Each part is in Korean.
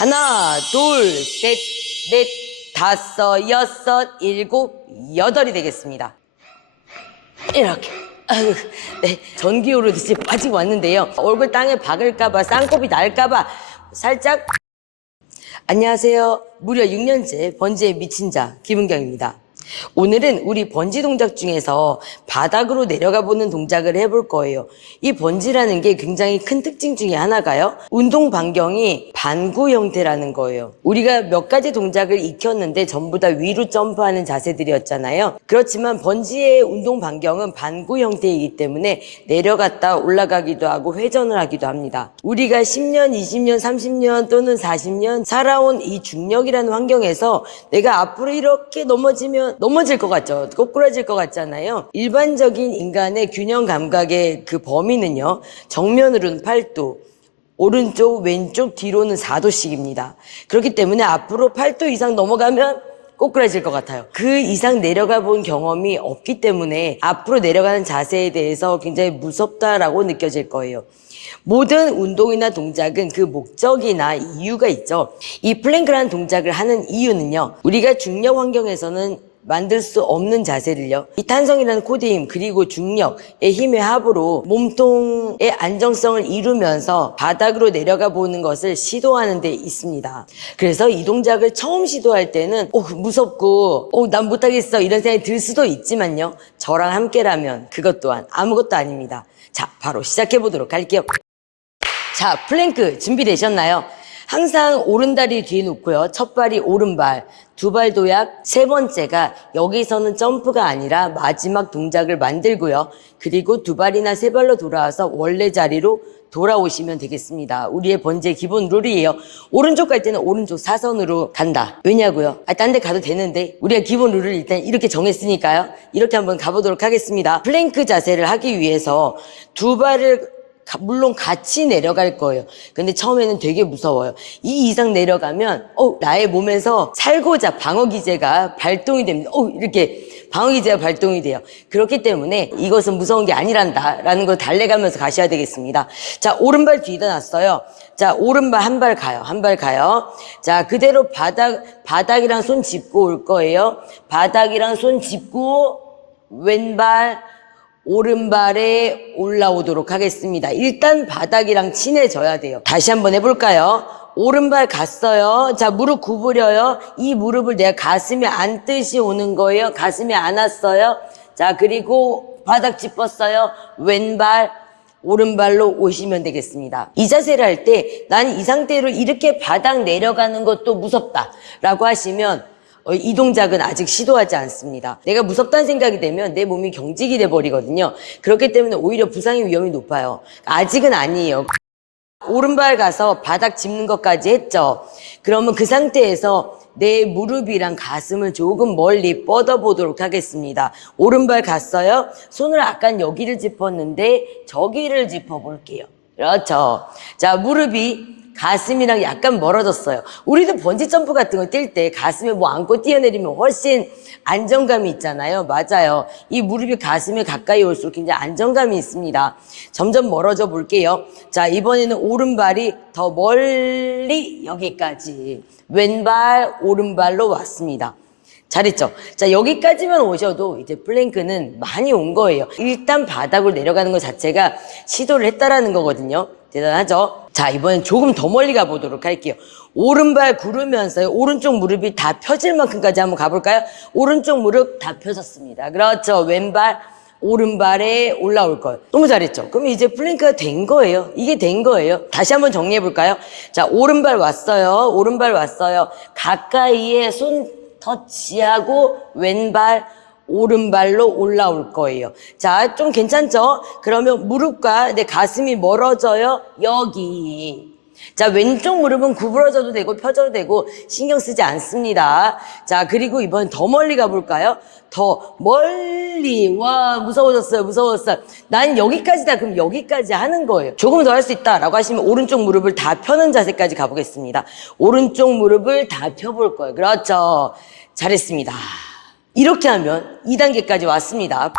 하나, 둘, 셋, 넷, 다섯, 여섯, 일곱, 여덟이 되겠습니다. 이렇게. 아유, 네, 전기 오르듯이 빠지고 왔는데요. 얼굴 땅에 박을까봐, 쌍꺼풀이 날까봐 살짝. 안녕하세요. 무려 6년째 번지에 미친 자 김은경입니다. 오늘은 우리 번지 동작 중에서 바닥으로 내려가 보는 동작을 해볼 거예요. 이 번지라는 게 굉장히 큰 특징 중에 하나가요. 운동 반경이 반구 형태라는 거예요. 우리가 몇 가지 동작을 익혔는데 전부 다 위로 점프하는 자세들이었잖아요. 그렇지만 번지의 운동 반경은 반구 형태이기 때문에 내려갔다 올라가기도 하고 회전을 하기도 합니다. 우리가 10년, 20년, 30년 또는 40년 살아온 이 중력이라는 환경에서 내가 앞으로 이렇게 넘어질 것 같죠? 꼬꾸라질 것 같잖아요. 일반적인 인간의 균형 감각의 그 범위는요, 정면으로는 8도, 오른쪽, 왼쪽, 뒤로는 4도씩입니다. 그렇기 때문에 앞으로 8도 이상 넘어가면 꼬꾸라질 것 같아요. 그 이상 내려가 본 경험이 없기 때문에 앞으로 내려가는 자세에 대해서 굉장히 무섭다라고 느껴질 거예요. 모든 운동이나 동작은 그 목적이나 이유가 있죠. 이 플랭크라는 동작을 하는 이유는요, 우리가 중력 환경에서는 만들 수 없는 자세를요, 이 탄성이라는 코드의 힘 그리고 중력의 힘의 합으로 몸통의 안정성을 이루면서 바닥으로 내려가 보는 것을 시도하는 데 있습니다. 그래서 이 동작을 처음 시도할 때는 무섭고 난 못하겠어 이런 생각이 들 수도 있지만요, 저랑 함께라면 그것 또한 아무것도 아닙니다. 자, 바로 시작해 보도록 할게요. 자, 플랭크 준비되셨나요? 항상 오른다리 뒤에 놓고요. 첫 발이 오른발, 두 발 도약, 세 번째가 여기서는 점프가 아니라 마지막 동작을 만들고요. 그리고 두 발이나 세 발로 돌아와서 원래 자리로 돌아오시면 되겠습니다. 우리의 번지의 기본 룰이에요. 오른쪽 갈 때는 오른쪽 사선으로 간다. 왜냐고요? 딴 데 가도 되는데 우리가 기본 룰을 일단 이렇게 정했으니까요. 이렇게 한번 가보도록 하겠습니다. 플랭크 자세를 하기 위해서 두 발을 물론 같이 내려갈 거예요. 근데 처음에는 되게 무서워요. 이 이상 내려가면 나의 몸에서 살고자 방어기제가 발동이 됩니다. 이렇게 방어기제가 발동이 돼요. 그렇기 때문에 이것은 무서운 게 아니란다 라는 걸 달래가면서 가셔야 되겠습니다. 자, 오른발 뒤에다 놨어요. 자, 오른발 한 발 가요. 한 발 가요. 자, 그대로 바닥이랑 손 짚고 올 거예요. 바닥이랑 손 짚고 왼발 오른발에 올라오도록 하겠습니다. 일단 바닥이랑 친해져야 돼요. 다시 한번 해볼까요? 오른발 갔어요. 자, 무릎 구부려요. 이 무릎을 내가 가슴에 안듯이 오는 거예요. 가슴에 안았어요. 자, 그리고 바닥 짚었어요. 왼발 오른발로 오시면 되겠습니다. 이 자세를 할 때 난 이 상태로 이렇게 바닥 내려가는 것도 무섭다 라고 하시면 이 동작은 아직 시도하지 않습니다. 내가 무섭다는 생각이 되면 내 몸이 경직이 돼버리거든요. 그렇기 때문에 오히려 부상의 위험이 높아요. 아직은 아니에요. 오른발 가서 바닥 짚는 것까지 했죠. 그러면 그 상태에서 내 무릎이랑 가슴을 조금 멀리 뻗어보도록 하겠습니다. 오른발 갔어요. 손을 아까 여기를 짚었는데 저기를 짚어볼게요. 그렇죠. 자, 무릎이 가슴이랑 약간 멀어졌어요. 우리도 번지점프 같은 거 뛸 때 가슴에 뭐 안고 뛰어내리면 훨씬 안정감이 있잖아요. 맞아요. 이 무릎이 가슴에 가까이 올수록 굉장히 안정감이 있습니다. 점점 멀어져 볼게요. 자, 이번에는 오른발이 더 멀리 여기까지. 왼발, 오른발로 왔습니다. 잘했죠? 자, 여기까지만 오셔도 이제 플랭크는 많이 온 거예요. 일단 바닥으로 내려가는 것 자체가 시도를 했다라는 거거든요. 대단하죠? 자, 이번엔 조금 더 멀리 가보도록 할게요. 오른발 구르면서 오른쪽 무릎이 다 펴질 만큼까지 한번 가볼까요? 오른쪽 무릎 다 펴졌습니다. 그렇죠. 왼발, 오른발에 올라올 거예요. 너무 잘했죠? 그럼 이제 플랭크가 된 거예요. 이게 된 거예요. 다시 한번 정리해볼까요? 자, 오른발 왔어요. 오른발 왔어요. 가까이에 손 터치하고 왼발, 오른발로 올라올 거예요. 자, 좀 괜찮죠? 그러면 무릎과 내 가슴이 멀어져요. 여기. 자, 왼쪽 무릎은 구부러져도 되고 펴져도 되고 신경 쓰지 않습니다. 자, 그리고 이번 더 멀리 가볼까요? 더 멀리. 와, 무서워졌어요. 난 여기까지다. 그럼 여기까지 하는 거예요. 조금 더 할 수 있다라고 하시면 오른쪽 무릎을 다 펴는 자세까지 가보겠습니다. 오른쪽 무릎을 다 펴볼 거예요. 그렇죠. 잘했습니다. 이렇게 하면 2단계까지 왔습니다.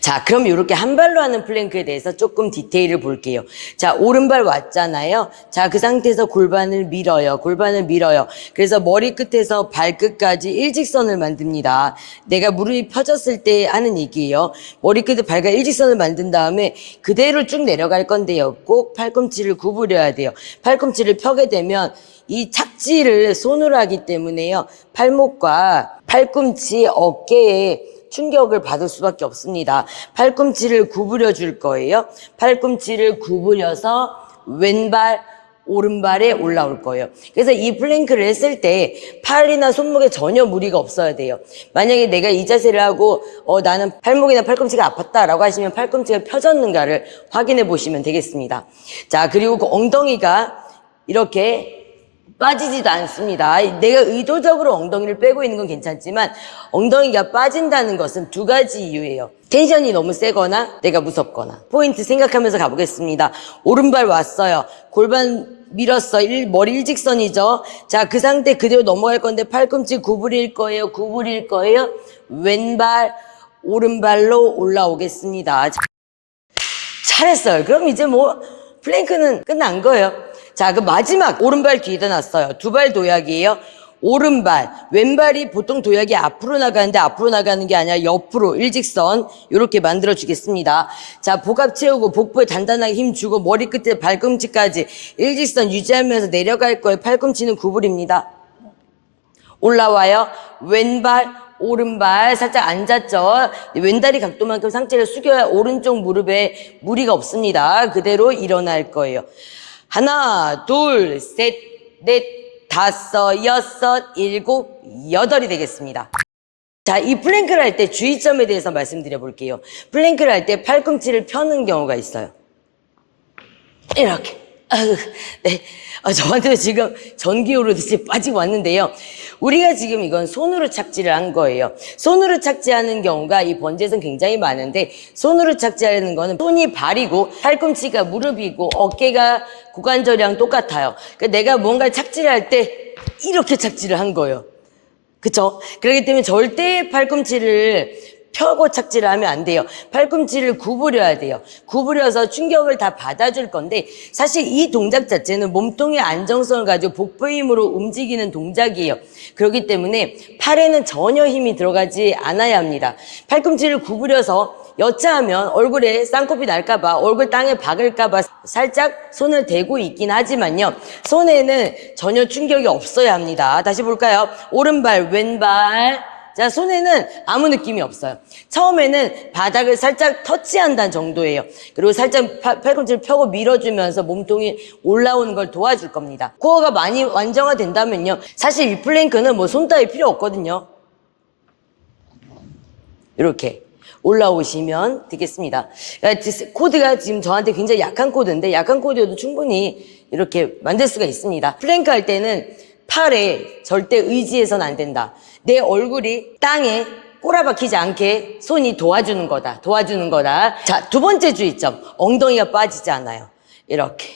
자, 그럼 이렇게 한 발로 하는 플랭크에 대해서 조금 디테일을 볼게요. 자, 오른발 왔잖아요. 자, 그 상태에서 골반을 밀어요. 골반을 밀어요. 그래서 머리 끝에서 발끝까지 일직선을 만듭니다. 내가 무릎이 펴졌을 때 하는 얘기예요. 머리 끝에 발과 일직선을 만든 다음에 그대로 쭉 내려갈 건데요. 꼭 팔꿈치를 구부려야 돼요. 팔꿈치를 펴게 되면 이 착지를 손으로 하기 때문에요. 팔목과 팔꿈치, 어깨에 충격을 받을 수밖에 없습니다. 팔꿈치를 구부려 줄 거예요. 팔꿈치를 구부려서 왼발, 오른발에 올라올 거예요. 그래서 이 플랭크를 했을 때 팔이나 손목에 전혀 무리가 없어야 돼요. 만약에 내가 이 자세를 하고 나는 팔목이나 팔꿈치가 아팠다라고 하시면 팔꿈치가 펴졌는가를 확인해 보시면 되겠습니다. 자, 그리고 그 엉덩이가 이렇게 빠지지도 않습니다. 내가 의도적으로 엉덩이를 빼고 있는 건 괜찮지만 엉덩이가 빠진다는 것은 두 가지 이유예요. 텐션이 너무 세거나 내가 무섭거나. 포인트 생각하면서 가보겠습니다. 오른발 왔어요. 골반 밀었어. 머리 일직선이죠. 자, 그 상태 그대로 넘어갈 건데 팔꿈치 구부릴 거예요. 구부릴 거예요. 왼발, 오른발로 올라오겠습니다. 잘했어요. 그럼 이제 뭐 플랭크는 끝난 거예요. 자, 그 마지막 오른발 뒤에다 놨어요. 두 발 도약이에요. 오른발, 왼발이 보통 도약이 앞으로 나가는데 앞으로 나가는 게 아니라 옆으로 일직선 이렇게 만들어 주겠습니다. 자, 복압 채우고 복부에 단단하게 힘 주고 머리 끝에 발꿈치까지 일직선 유지하면서 내려갈 거예요. 팔꿈치는 구부립니다. 올라와요. 왼발, 오른발 살짝 앉았죠. 왼다리 각도만큼 상체를 숙여야 오른쪽 무릎에 무리가 없습니다. 그대로 일어날 거예요. 하나, 둘, 셋, 넷, 다섯, 여섯, 일곱, 여덟이 되겠습니다. 자, 이 플랭크를 할 때 주의점에 대해서 말씀드려 볼게요. 플랭크를 할 때 팔꿈치를 펴는 경우가 있어요. 이렇게. 네. 저한테도 지금 전기 오르듯이 빠지고 왔는데요. 우리가 지금 이건 손으로 착지를 한 거예요. 손으로 착지하는 경우가 이 번제에서는 굉장히 많은데 손으로 착지하는 거는 손이 발이고 팔꿈치가 무릎이고 어깨가 고관절이랑 똑같아요. 그러니까 내가 뭔가를 착지를 할 때 이렇게 착지를 한 거예요. 그쵸? 그렇기 때문에 절대 팔꿈치를 펴고 착지를 하면 안 돼요. 팔꿈치를 구부려야 돼요. 구부려서 충격을 다 받아줄 건데 사실 이 동작 자체는 몸통의 안정성을 가지고 복부의 힘으로 움직이는 동작이에요. 그렇기 때문에 팔에는 전혀 힘이 들어가지 않아야 합니다. 팔꿈치를 구부려서 여차하면 얼굴에 쌍코피 날까봐 얼굴 땅에 박을까봐 살짝 손을 대고 있긴 하지만요. 손에는 전혀 충격이 없어야 합니다. 다시 볼까요? 오른발, 왼발. 자, 손에는 아무 느낌이 없어요. 처음에는 바닥을 살짝 터치한다는 정도예요. 그리고 살짝 팔꿈치를 펴고 밀어주면서 몸통이 올라오는 걸 도와줄 겁니다. 코어가 많이 완성화된다면요. 사실 이 플랭크는 뭐 손 따위 필요 없거든요. 이렇게 올라오시면 되겠습니다. 코드가 지금 저한테 굉장히 약한 코드인데 약한 코드여도 충분히 이렇게 만들 수가 있습니다. 플랭크 할 때는 팔에 절대 의지해서는 안 된다. 내 얼굴이 땅에 꼬라박히지 않게 손이 도와주는 거다. 도와주는 거다. 자, 두 번째 주의점. 엉덩이가 빠지지 않아요. 이렇게.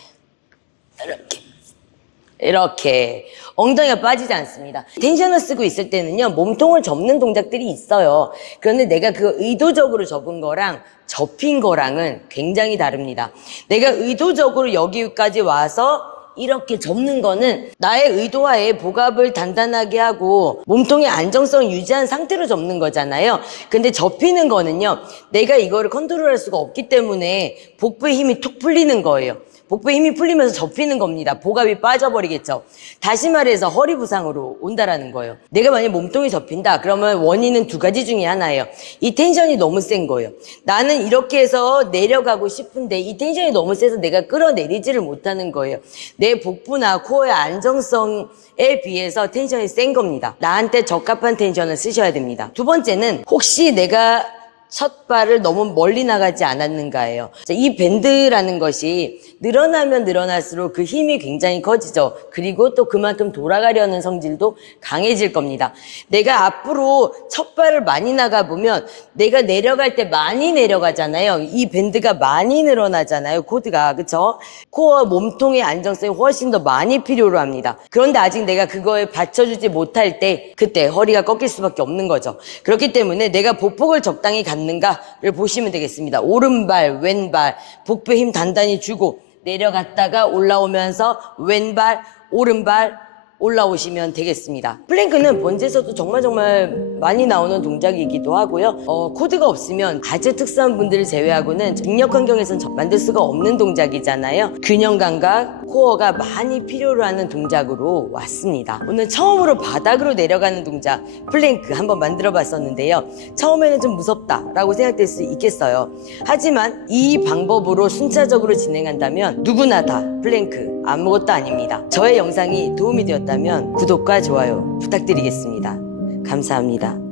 이렇게. 엉덩이가 빠지지 않습니다. 텐션을 쓰고 있을 때는요, 몸통을 접는 동작들이 있어요. 그런데 내가 그거 의도적으로 접은 거랑 접힌 거랑은 굉장히 다릅니다. 내가 의도적으로 여기까지 와서 이렇게 접는 거는 나의 의도하에 복압을 단단하게 하고 몸통의 안정성을 유지한 상태로 접는 거잖아요. 근데 접히는 거는요, 내가 이거를 컨트롤할 수가 없기 때문에 복부의 힘이 툭 풀리는 거예요. 복부의 힘이 풀리면서 접히는 겁니다. 복압이 빠져버리겠죠. 다시 말해서 허리 부상으로 온다라는 거예요. 내가 만약 몸통이 접힌다 그러면 원인은 두 가지 중에 하나예요. 이 텐션이 너무 센 거예요. 나는 이렇게 해서 내려가고 싶은데 이 텐션이 너무 세서 내가 끌어내리지를 못하는 거예요. 내 복부나 코어의 안정성에 비해서 텐션이 센 겁니다. 나한테 적합한 텐션을 쓰셔야 됩니다. 두 번째는 혹시 내가 첫 발을 너무 멀리 나가지 않았는가예요. 이 밴드라는 것이 늘어나면 늘어날수록 그 힘이 굉장히 커지죠. 그리고 또 그만큼 돌아가려는 성질도 강해질 겁니다. 내가 앞으로 첫 발을 많이 나가보면 내가 내려갈 때 많이 내려가잖아요. 이 밴드가 많이 늘어나잖아요. 코드가. 그쵸? 코어 몸통의 안정성이 훨씬 더 많이 필요로 합니다. 그런데 아직 내가 그거에 받쳐주지 못할 때 그때 허리가 꺾일 수밖에 없는 거죠. 그렇기 때문에 내가 보폭을 적당히 갖는 잡는가를 보시면 되겠습니다. 오른발, 왼발, 복부에 힘 단단히 주고 내려갔다가 올라오면서 왼발, 오른발 올라오시면 되겠습니다. 플랭크는 번지에서도 정말 많이 나오는 동작이기도 하고요. 코드가 없으면 아주 특수한 분들을 제외하고는 능력 환경에선 만들 수가 없는 동작이잖아요. 균형 감각, 코어가 많이 필요로 하는 동작으로 왔습니다. 오늘 처음으로 바닥으로 내려가는 동작 플랭크 한번 만들어 봤었는데요. 처음에는 좀 무섭다라고 생각될 수 있겠어요. 하지만 이 방법으로 순차적으로 진행한다면 누구나 다 플랭크 아무것도 아닙니다. 저의 영상이 도움이 되었다면 구독과 좋아요 부탁드리겠습니다. 감사합니다.